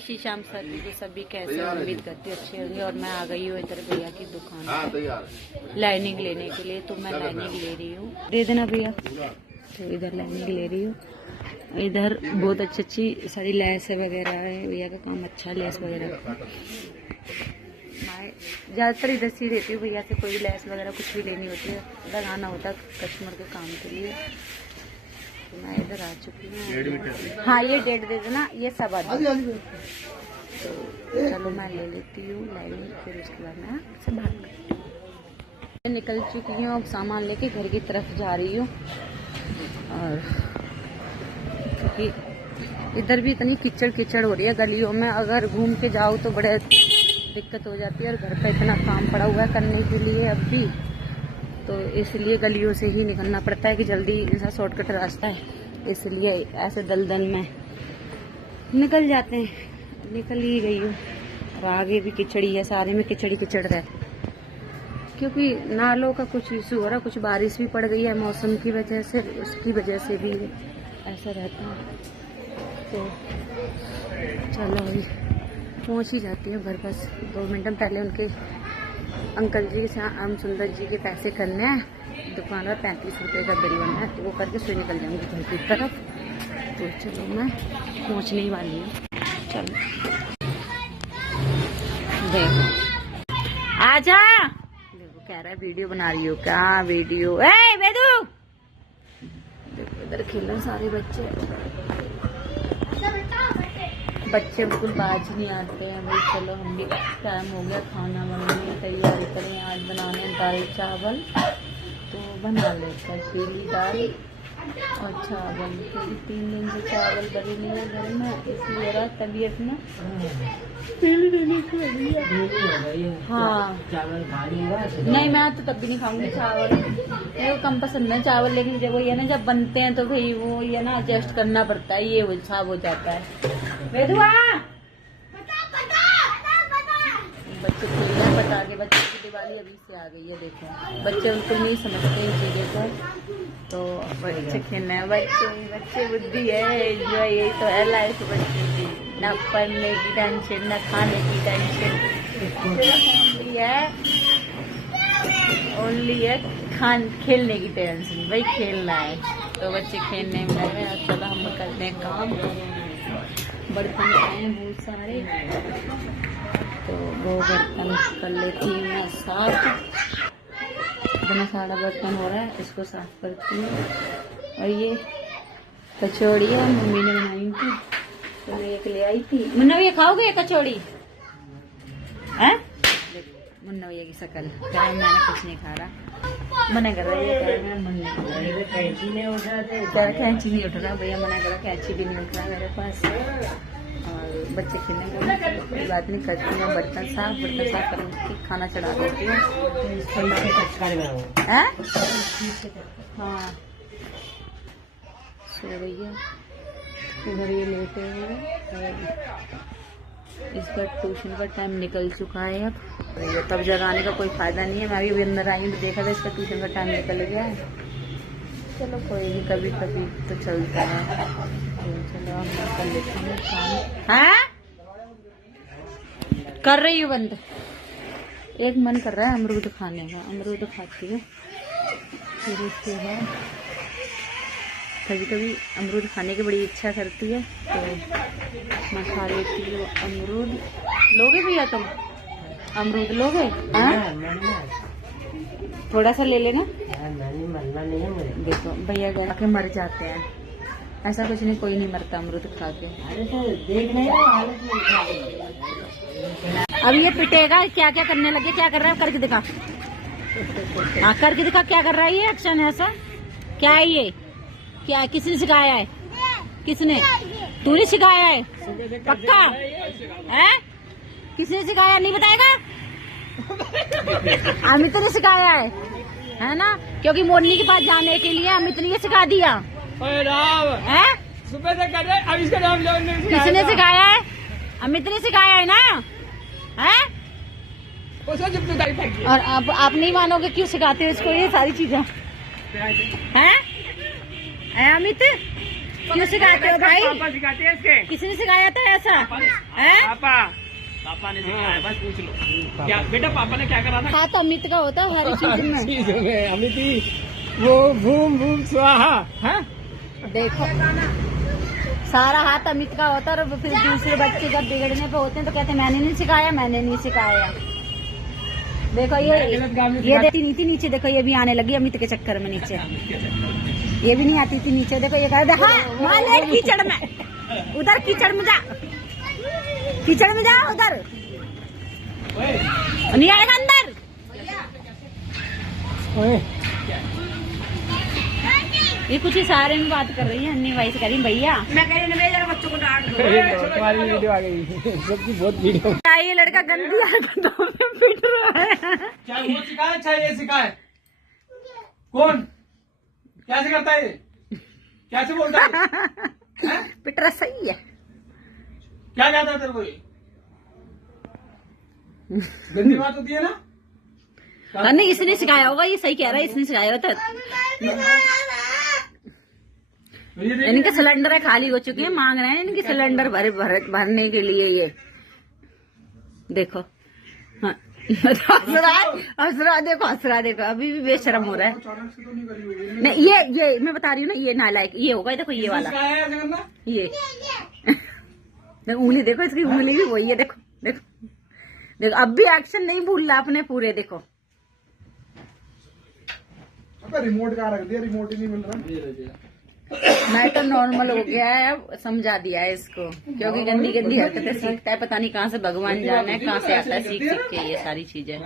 शीशाम sir जी सभी कैसे उम्मीद करती अच्छी होंगी। और मैं आ गई हूँ इधर भैया की दुकान पर लाइनिंग लेने के लिए। तो मैं लाइनिंग ले रही हूँ, दे देना भैया। तो इधर लाइनिंग ले रही हूँ। इधर बहुत अच्छी सारी लेस वगैरह है, भैया का काम अच्छा है लेस वगैरह का। मैं ज़्यादातर इधर से लेती हूँ भैया से, कोई लेस वगैरह कुछ भी लेनी होती है, लगाना होता है कस्टमर के काम के लिए। तो मैं इधर आ चुकी हूँ। हाँ ये डेट दे देना, ये सब आ तो चलो मैं ले लेती हूँ लाइनिंग, फिर उसके बाद मैं से बात करती हूँ। निकल चुकी हूँ, अब सामान लेके घर की तरफ जा रही हूँ। और क्योंकि इधर भी इतनी कीचड़ कीचड़ हो रही है गलियों में, अगर घूम के जाओ तो बड़े दिक्कत हो जाती है। और घर पे इतना काम पड़ा हुआ है करने के लिए अब भी, तो इसलिए गलियों से ही निकलना पड़ता है कि जल्दी ऐसा शॉर्टकट रास्ता है, इसलिए ऐसे दलदल में निकल जाते हैं। निकल ही गई हूँ और आगे भी कीचड़ी है, सारे में कीचड़ी कीचड़ रहती, क्योंकि नालों का कुछ इशू हो रहा, कुछ बारिश भी पड़ गई है मौसम की वजह से, उसकी वजह से भी ऐसा रहता है। तो चलो अभी पहुँच ही जाती हूँ घर, बस 2 मिनट पहले उनके अंकल जी से आम सुंदर जी के पैसे करने हैं, दुकान पर 35 रुपये का बिल बनना है, तो वो करके फिर निकल जाऊँगी घर की तरफ। तो चलो मैं पहुँचने ही वाली हूँ। चलो देखो आजा, देखो कह रहा है वीडियो बना रही हो क्या, वीडियो ए वेदू। देखो इधर खेल रहे सारे बच्चे बिल्कुल बाज नहीं आते हैं भाई। चलो हम भी टाइम हो गया, खाना बनाने की तैयारी करें। आज बनाने दाल चावल, तो बना लेते हैं पीली दाल और चावल, क्योंकि 3 दिन से चावल बने नहीं है घर में, इसलिए रहा तबीयत में हाँ चावल खा नहीं, मैं तो तब भी नहीं खाऊंगी चावल, मेरे को कम पसंद है चावल। लेकिन जब वो ये ना जब बनते हैं तो भाई वो ये ना एडजस्ट करना पड़ता है, ये वो साफ हो जाता है। वेदुआ बच्चे खेल रहे हैं पटाखे, बच्चों की दिवाली अभी से आ गई है। देखो बच्चे उनको नहीं समझते इन चीजों को, तो बच्चे खेलना है। बच्चे बुद्धि है जो, यही तो है लाइफ बच्चे की, न पढ़ने की टेंशन न खाने की टेंशन, ओनली है खेलने की टेंशन, भाई खेलना है। तो बच्चे खेलने में लगे। चलो हम करते हैं काम। बर्तन आए हैं बहुत सारे, तो वो बर्तन कर लेती हूँ मैं साफ। इतना सारा बर्तन हो रहा है, इसको साफ करती हूँ। और ये कचौड़ी है, मम्मी ने बनाई थी, तो मैं एक ले आई थी। मुन्ना भैया खाओगे कचौड़ी? हैं मुन्ना भैया की शकल, मैंने कुछ नहीं खा रहा, मना कर रहा है। कैंची नहीं उठ रहा भैया, मना कर रहा, कैंची भी नहीं उठ रहा मेरे पास। और बच्चे खेलने को कोई बात नहीं करती हूँ। बर्तन साफ करके खाना चढ़ा देती हूँ। हाँ सो रही है इधर, ये लेटे हुए। इसका ट्यूशन का टाइम निकल चुका है अब, तब जगाने का कोई फायदा नहीं है। मैं भी अंदर आई तो देखा था इसका ट्यूशन का टाइम निकल गया है। चलो कोई नहीं, कभी कभी तो चलता है। तो चलो हम कर लेते हैं काम। हाँ कर रही हूँ बंद। एक मन कर रहा है अमरूद खाने का, अमरूद खाती हूँ। फिर उसके बाद कभी कभी अमरूद खाने की बड़ी इच्छा करती है, तो मैं खा लेती हूँ अमरूद। लोगे भैया तुम अमरूद लोगे? थोड़ा सा ले लेना। देखो भैया जा के मर जाते हैं, ऐसा कुछ नहीं, कोई नहीं मरता अमरूद खा के। अब ये पिटेगा, क्या क्या करने लगे, क्या कर रहा है करके दिखा। हाँ करके दिखा, क्या कर रहा है ये एक्शन है ऐसा, क्या है ये, क्या किसने सिखाया है? किसने? तूने सिखाया है पक्का है? किसने सिखाया नहीं बताएगा? अमित ने सिखाया है ना, क्योंकि मोरनी के पास जाने के लिए अमित ने ये सिखा दिया है। सुबह से कर रहे, अब इसका नाम किसने सिखाया है? अमित ने सिखाया है ना, है? और आप नहीं मानोगे क्यों सिखाते हो इसको ये सारी चीजें, हैं? अमित क्यों सिखाते हो भाई? पापा सिखाते हैं इसके। किसने सिखाया था ऐसा है? पापा ने सिखाया, बस पूछ लो। क्या बेटा पापा ने क्या करा था? हाथ अमित का होता है हर चीज में। अमित वो बूम बूम स्वाहा है। देखो सारा हाथ अमित का होता है, और फिर दूसरे बच्चे जब बिगड़ने पे होते हैं तो कहते हैं मैंने नहीं सिखाया, मैंने नहीं सिखाया। देखो ये देती नहीं थी नीचे, देखो ये भी आने लगी अमित के चक्कर में नीचे। ये भी नहीं आती थी नीचे, देखो ये कहते कीचड़ में, उधर कीचड़ में जा, कीचड़ में जा उधर, नहीं आएगा अंदर। ये कुछ इशारे में बात कर रही है, अन्नी भाई से कह रही भैया, मैं कह रही मेरे बच्चों को डांट दो। तुम्हारी वीडियो आ गई, सबकी बहुत वीडियो। ये लड़का गंदी हरकतों में पिट रहा है। क्या वो सिखाए, अच्छा ये सिखाए? कौन कैसे करता है, कैसे बोलता है? पिट रहा सही है। क्या कहता है तेरे को? गंदी बात होती है ना। नहीं इसने सिखाया होगा, ये सही कह रहा है, इसने सिखाया होता। इनके सिलेंडर खाली हो चुके हैं, मांग रहे हैं इनके सिलेंडर भरने के लिए। ये देखो हाँ। हंस रहा देखो, हंस रहा देखो, अभी भी बेशरम हो रहा है। नहीं ये मैं बता रही हूँ ना, ये नालायक ये होगा। देखो ये वाला, ये उंगली देखो, इसकी उंगली भी वही है। देखो देखो देखो, अब भी एक्शन नहीं भूल रहा अपने पूरे। देखो रिमोट कहाँ रख दिया, रिमोट ही नहीं मिल रहा। मैं तो नॉर्मल हो गया है, अब समझा दिया है इसको, क्योंकि गंदी गंदी हरकतें सीखता है, पता नहीं कहाँ से भगवान जाने कहाँ से आता है सीख सीख के ये सारी चीजें।